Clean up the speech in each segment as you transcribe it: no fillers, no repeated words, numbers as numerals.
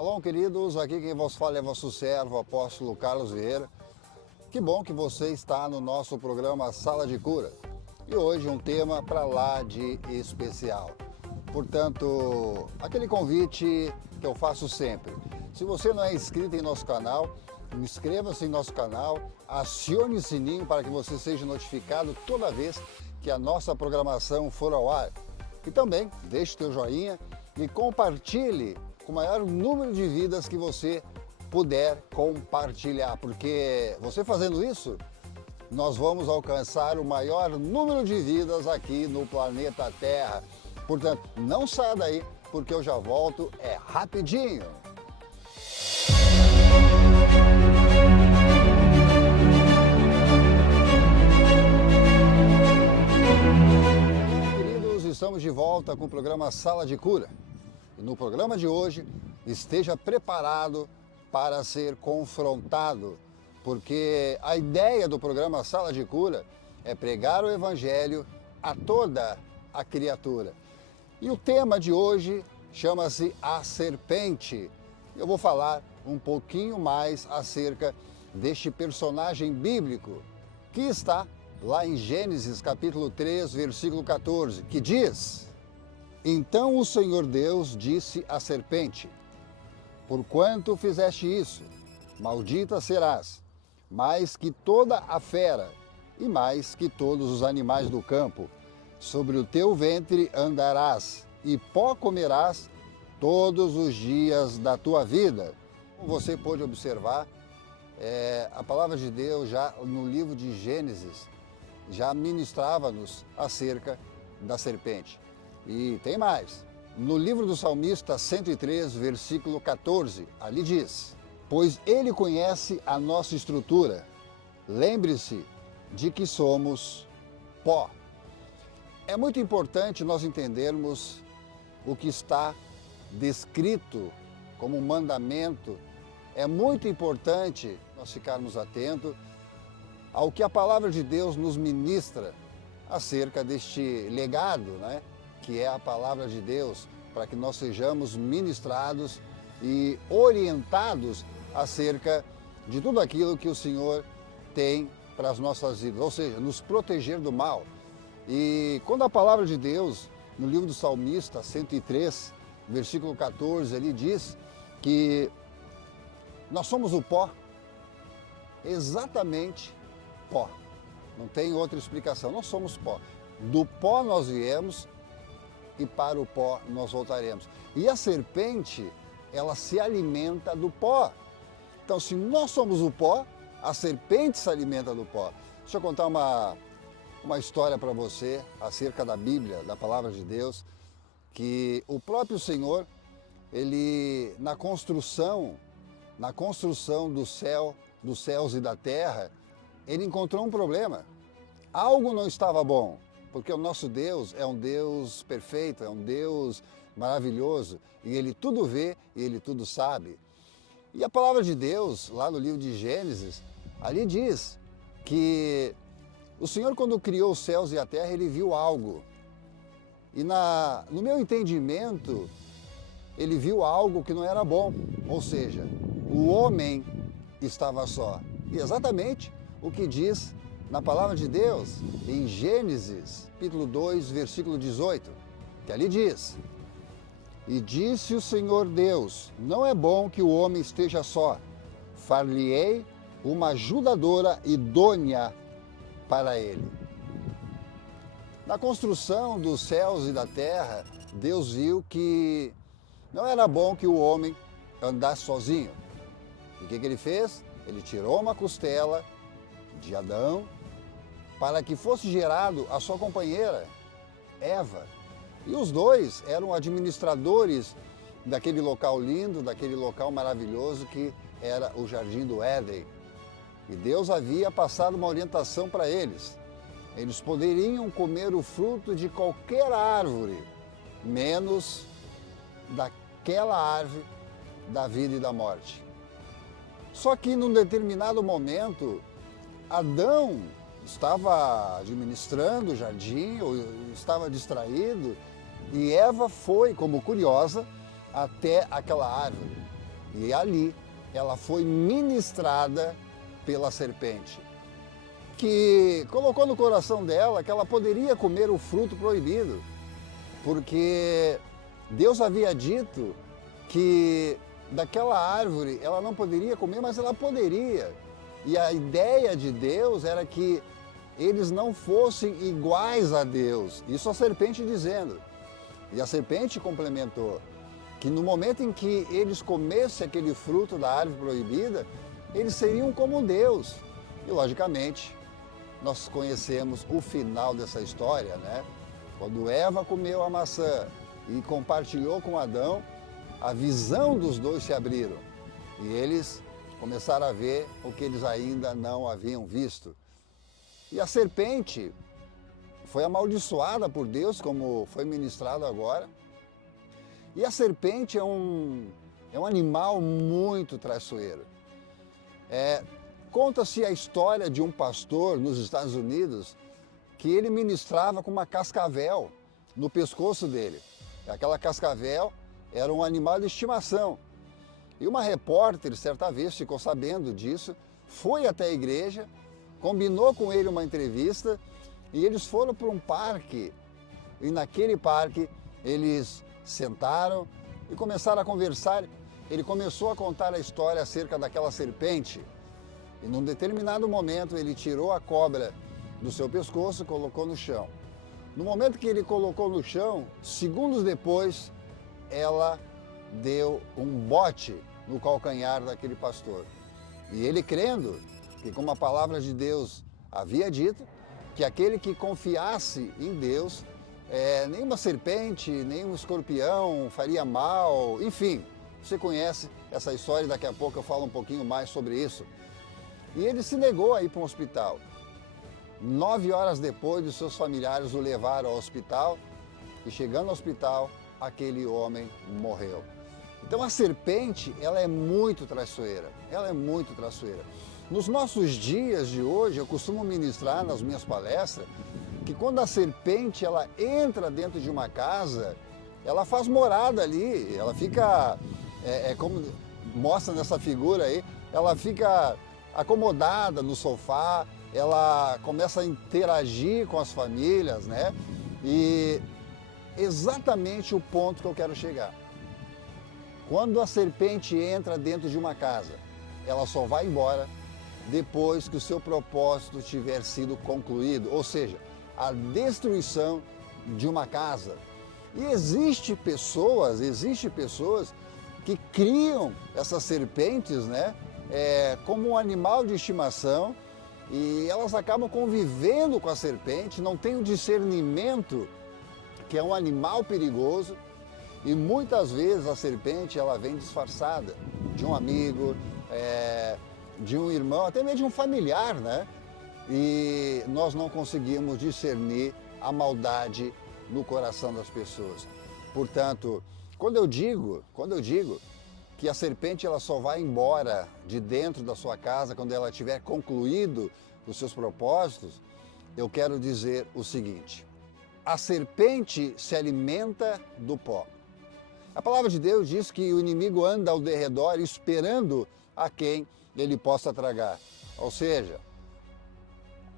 Alô, queridos, aqui quem vos fala é vosso servo, o apóstolo Carlos Vieira. Que bom que você está no nosso programa Sala de Cura. E hoje um tema para lá de especial. Portanto, aquele convite que eu faço sempre. Se você não é inscrito em nosso canal, inscreva-se em nosso canal, acione o sininho para que você seja notificado toda vez que a nossa programação for ao ar. E também deixe seu joinha e compartilhe com o maior número de vidas que você puder compartilhar, porque você fazendo isso, nós vamos alcançar o maior número de vidas aqui no planeta Terra. Portanto, não saia daí, porque eu já volto, é rapidinho. Queridos, estamos de volta com o programa Sala de Cura. E no programa de hoje, esteja preparado para ser confrontado, porque a ideia do programa Sala de Cura é pregar o Evangelho a toda a criatura. E o tema de hoje chama-se A Serpente. Eu vou falar um pouquinho mais acerca deste personagem bíblico que está lá em Gênesis capítulo 3, versículo 14, que diz: Então o Senhor Deus disse à serpente: Porquanto fizeste isso, maldita serás, mais que toda a fera e mais que todos os animais do campo. Sobre o teu ventre andarás, e pó comerás todos os dias da tua vida. Como você pode observar, a palavra de Deus já no livro de Gênesis já ministrava-nos acerca da serpente. E tem mais. No livro do Salmista 103, versículo 14, ali diz: Pois ele conhece a nossa estrutura, lembre-se de que somos pó. É muito importante nós entendermos o que está descrito como mandamento. É muito importante nós ficarmos atentos ao que a palavra de Deus nos ministra acerca deste legado, né? Que é a palavra de Deus, para que nós sejamos ministrados e orientados acerca de tudo aquilo que o Senhor tem para as nossas vidas, ou seja, nos proteger do mal. E quando a palavra de Deus, no livro do Salmista 103, versículo 14, ele diz que nós somos o pó, exatamente pó. Não tem outra explicação, nós somos pó. Do pó nós viemos e para o pó nós voltaremos. E a serpente, ela se alimenta do pó. Então, se nós somos o pó, a serpente se alimenta do pó. Deixa eu contar uma história para você acerca da Bíblia, da palavra de Deus, que o próprio Senhor, ele na construção do céu, dos céus e da terra, ele encontrou um problema. Algo não estava bom, porque o nosso Deus é um Deus perfeito, é um Deus maravilhoso, e ele tudo vê e ele tudo sabe. E a palavra de Deus, lá no livro de Gênesis, ali diz que o Senhor, quando criou os céus e a terra, ele viu algo. E no meu entendimento, ele viu algo que não era bom. Ou seja, o homem estava só. E exatamente o que diz na palavra de Deus, em Gênesis, capítulo 2, versículo 18, que ali diz: E disse o Senhor Deus, não é bom que o homem esteja só. Far-lhe-ei uma ajudadora idônea para ele. Na construção dos céus e da terra, Deus viu que não era bom que o homem andasse sozinho. E o que ele fez? Ele tirou uma costela de Adão para que fosse gerado a sua companheira, Eva. E os dois eram administradores daquele local lindo, daquele local maravilhoso que era o Jardim do Éden. E Deus havia passado uma orientação para eles. Eles poderiam comer o fruto de qualquer árvore, menos daquela árvore da vida e da morte. Só que num determinado momento, Adão estava administrando o jardim, ou estava distraído, e Eva foi, como curiosa, até aquela árvore. E ali ela foi ministrada pela serpente, que colocou no coração dela que ela poderia comer o fruto proibido, porque Deus havia dito que daquela árvore ela não poderia comer, mas ela poderia. E a ideia de Deus era que eles não fossem iguais a Deus. Isso a serpente dizendo. E a serpente complementou que no momento em que eles comessem aquele fruto da árvore proibida, eles seriam como Deus. E logicamente, nós conhecemos o final dessa história, né? Quando Eva comeu a maçã e compartilhou com Adão, a visão dos dois se abriram. E eles começaram a ver o que eles ainda não haviam visto. E a serpente foi amaldiçoada por Deus, como foi ministrado agora. E a serpente é um animal muito traiçoeiro. Conta-se a história de um pastor nos Estados Unidos que ele ministrava com uma cascavel no pescoço dele. Aquela cascavel era um animal de estimação. E uma repórter, certa vez, ficou sabendo disso, foi até a igreja, combinou com ele uma entrevista e eles foram para um parque. E naquele parque eles sentaram e começaram a conversar. Ele começou a contar a história acerca daquela serpente. E num determinado momento ele tirou a cobra do seu pescoço e colocou no chão. No momento que ele colocou no chão, segundos depois, ela deu um bote no calcanhar daquele pastor. E ele crendo que, como a palavra de Deus havia dito, que aquele que confiasse em Deus, nenhuma serpente, nenhum escorpião faria mal, enfim, você conhece essa história e daqui a pouco eu falo um pouquinho mais sobre isso. E ele se negou a ir para um hospital. 9 horas depois, os seus familiares o levaram ao hospital e chegando ao hospital, aquele homem morreu. Então a serpente, ela é muito traiçoeira, ela é muito traiçoeira. Nos nossos dias de hoje, eu costumo ministrar nas minhas palestras que quando a serpente ela entra dentro de uma casa, ela faz morada ali, ela fica, como mostra nessa figura aí, ela fica acomodada no sofá, ela começa a interagir com as famílias, né? E exatamente o ponto que eu quero chegar. Quando a serpente entra dentro de uma casa, ela só vai embora depois que o seu propósito tiver sido concluído, ou seja, a destruição de uma casa. E existe pessoas que criam essas serpentes, né, como um animal de estimação e elas acabam convivendo com a serpente, não têm o discernimento que é um animal perigoso e muitas vezes a serpente ela vem disfarçada de um amigo, de um irmão, até mesmo de um familiar, né? E nós não conseguimos discernir a maldade no coração das pessoas. Portanto, quando eu digo que a serpente ela só vai embora de dentro da sua casa quando ela tiver concluído os seus propósitos, eu quero dizer o seguinte: a serpente se alimenta do pó. A palavra de Deus diz que o inimigo anda ao derredor esperando a quem ele possa tragar. Ou seja,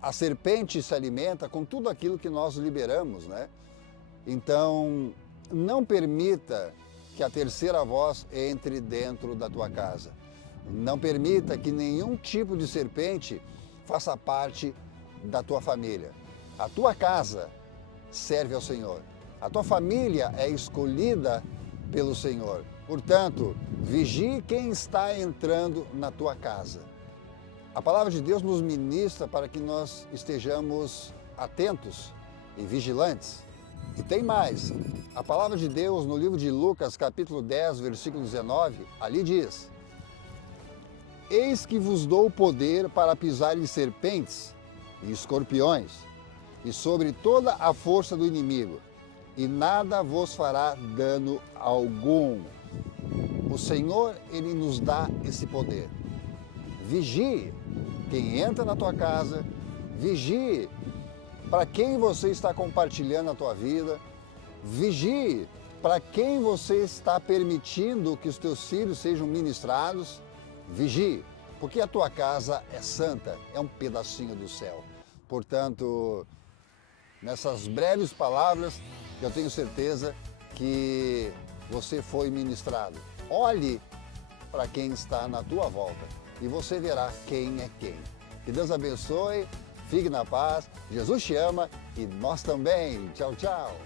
a serpente se alimenta com tudo aquilo que nós liberamos, né? Então, não permita que a terceira voz entre dentro da tua casa. Não permita que nenhum tipo de serpente faça parte da tua família. A tua casa serve ao Senhor. A tua família é escolhida pelo Senhor. Portanto, vigie quem está entrando na tua casa. A palavra de Deus nos ministra para que nós estejamos atentos e vigilantes. E tem mais. A palavra de Deus no livro de Lucas, capítulo 10, versículo 19, ali diz: Eis que vos dou poder para pisar em serpentes e escorpiões, e sobre toda a força do inimigo, e nada vos fará dano algum. O Senhor, Ele nos dá esse poder. Vigie quem entra na tua casa, vigie para quem você está compartilhando a tua vida, vigie para quem você está permitindo que os teus filhos sejam ministrados, vigie, porque a tua casa é santa, é um pedacinho do céu. Portanto, nessas breves palavras, eu tenho certeza que você foi ministrado. Olhe para quem está na tua volta e você verá quem é quem. Que Deus abençoe, fique na paz, Jesus te ama e nós também. Tchau, tchau.